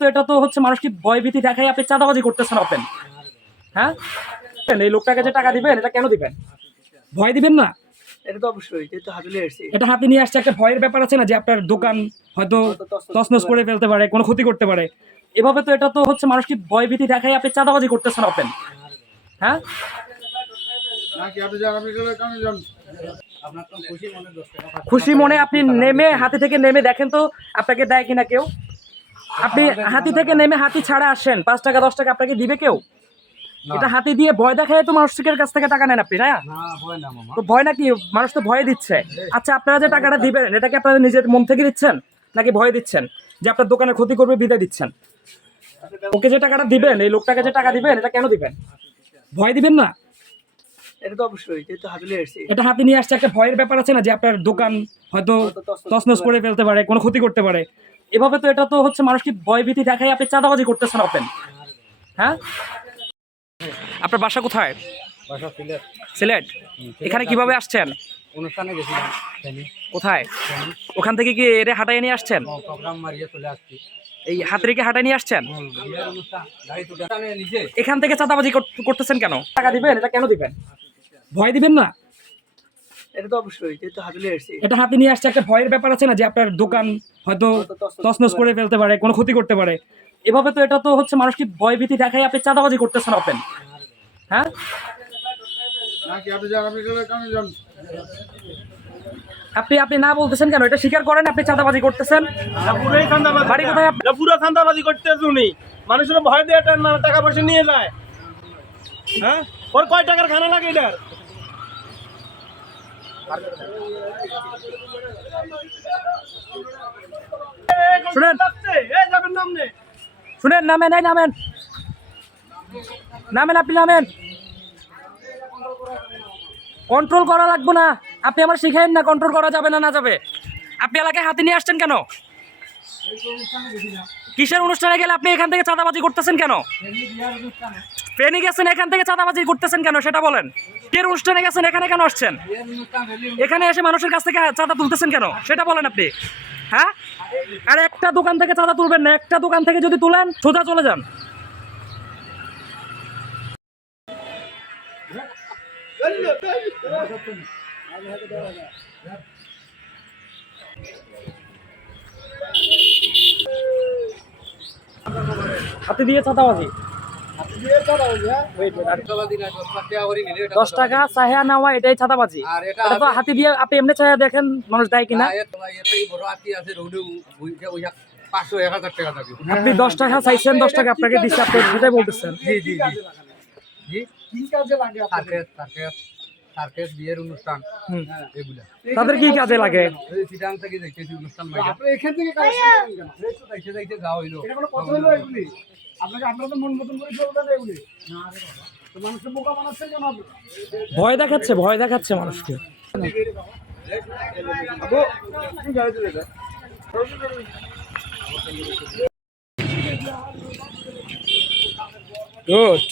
তো এটা তো হচ্ছে মানুষকে ভয়ভীতি দেখাই আপনি চাঁদাবাজি করতেছেন ওপেন হ্যাঁ? এই লোকটাকে যে টাকা দিবেন এটা কেন দিবেন? ভয় দিবেন না? এটা তো অবশ্যই যেহেতু হাতুলে এসেছি এটা হাতে নিয়ে আসছে একটা ভয়ের ব্যাপার আছে না যে আপনার দোকান হয়তো তছনছ করে ফেলতে পারে কোনো ক্ষতি করতে পারে। এভাবে তো এটা তো হচ্ছে মানুষকে ভয়ভীতি দেখাই আপনি চাঁদাবাজি করতেছেন ওপেন হ্যাঁ? খুশি মনে আপনি নেমে হাতে থেকে নেমে দেখেন তো আপনাকে দেয় কিনা কেউ। আপনি হাতি থেকে নেমে হাতি ছাড়া আসেন। পাঁচ টাকা দশ টাকা আপনাকে দিবে কেউ? এটা হাতি দিয়ে ভয় দেখায় তো মানুষের কাছ থেকে টাকা নেন আপনি না? তো ভয় নাকি? মানুষ তো ভয় দিচ্ছে। আচ্ছা আপনারা যে টাকাটা দিবেন এটা কি আপনারা নিজের মন থেকে দিচ্ছেন? নাকি ভয় দিচ্ছেন? যে আপনার দোকানে ক্ষতি করবে বিদায় দিচ্ছেন? ওকে যে টাকাটা দিবেন এই লোকটাকে যে টাকা দিবেন এটা কেন দিবেন? ভয় দিবেন না? এটা তো অবশ্যই যেহেতু হাতুলে এসেছি এটা হাতে নিয়ে আসছে একটা ভয়ের ব্যাপার আছে না যে আপনার দোকান হয়তো তছনছ করে। ফেলতে পারে কোনো ক্ষতি করতে পারে। এভাবে তো এটা তো হচ্ছে মানুষকে ভয়ভীতি দেখাই আপনি চাঁদাবাজি করতেছেন ওপেন হ্যাঁ? আপনার বাসা কোথায়? বাসা সিলেট। সিলেট? এখানে কীভাবে আসছেন? অনুষ্ঠানে গেছিলাম কোথায়? ওখান থেকে কি এরে হাটাই নিয়ে আসছেন? প্রোগ্রাম মারিয়ে চলে আসছি। এই হাতরিকে হাটাই নিয়ে আসছেন? বিয়ের অনুষ্ঠান গাড়ি তুলে আমি নিজে। এখান থেকে চাঁদাবাজি করতেছেন কেন? টাকা দিবেন এটা কেন দিবেন? ভয় দিবেন না? এটা তো অবশ্যই যেহেতু হাতুলে এসেছি এটা হাতে নিয়ে আসছে একটা ভয়ের ব্যাপার আছে না যে আপনার দোকান হয়তো তছনছ করে। ফেলতে পারে কোনো ক্ষতি করতে পারে। এভাবে তো এটা তো হচ্ছে মানুষকে ভয়ভীতি দেখাই আপনি চাঁদাবাজি করতেছেন ওপেন হ্যাঁ? আপনি আপনি না বলতেছেন কেন? এটা স্বীকার করেন আপনি চাঁদাবাজি করতেছেন? বাড়ি কোথায়? পুরো ধান্দাবাজি করতেছে উনি। মানুষের ভয় দিয়ে না টাকা পয়সা নিয়ে যায়। হ্যাঁ? ওর কয় টাকার খানা লাগে এটার? শুনেন। শুনেন, নামেন, এই নামেন। নামেন আপনি, নামেন। কন্ট্রোল করা লাগবে না। আপনি আমার শিখাইন না কন্ট্রোল করা যাবে না না যাবে। আপনি এলাকায় হাতে নিয়ে আসছেন কেন? কিসের অনুষ্ঠানে গেলে আপনি এখান থেকে চাঁদাবাজি করতেছেন কেন? ট্রেনে গেছেন এখান থেকে চাঁদাবাজি করতেছেন কেন? সেটা বলেন। কের অনুষ্ঠানে গেছেন, এখানে কেন আসছেন? এখানে এসে মানুষের কাছ থেকে চাঁদা তুলতেছেন কেন? সেটা বলেন আপনি। হ্যাঁ? আর একটা দোকান থেকে চাঁদা তুলবেন না, একটা দোকান থেকে যদি তুলেন, সোজা চলে যান। হাতে দিয়ে আর দশ টাকা চাহিয়া নেওয়া এটাই ছাতাবাজি আর এটা তো হাতি দিয়ে আপনি এমনি চাহিয়া দেখেন মানুষ দেয় কিনা? আপনি দশ টাকা চাইছেন দশ টাকা আপনাকে দিচ্ছে আপনি সেটাই বলতেছেন। জি জি জি। জি সার্কেস সার্কেস বিয়ের অনুষ্ঠান এগুলা। তাদের কি কাজে লাগে? এই চিটাং থেকে অনুষ্ঠান মাইয়া এখান থেকে এই তো যাইতে যাইতে যাওয়া হইল। এটা কোনো কথা হলো এগুলি? আপনাকে আপনারা তো মন মতন করে চলবেন এগুলি। তো মানুষকে বোকা বানাচ্ছেন কেন আপনি? ভয় দেখাচ্ছে ভয় দেখাচ্ছে মানুষকে। গুড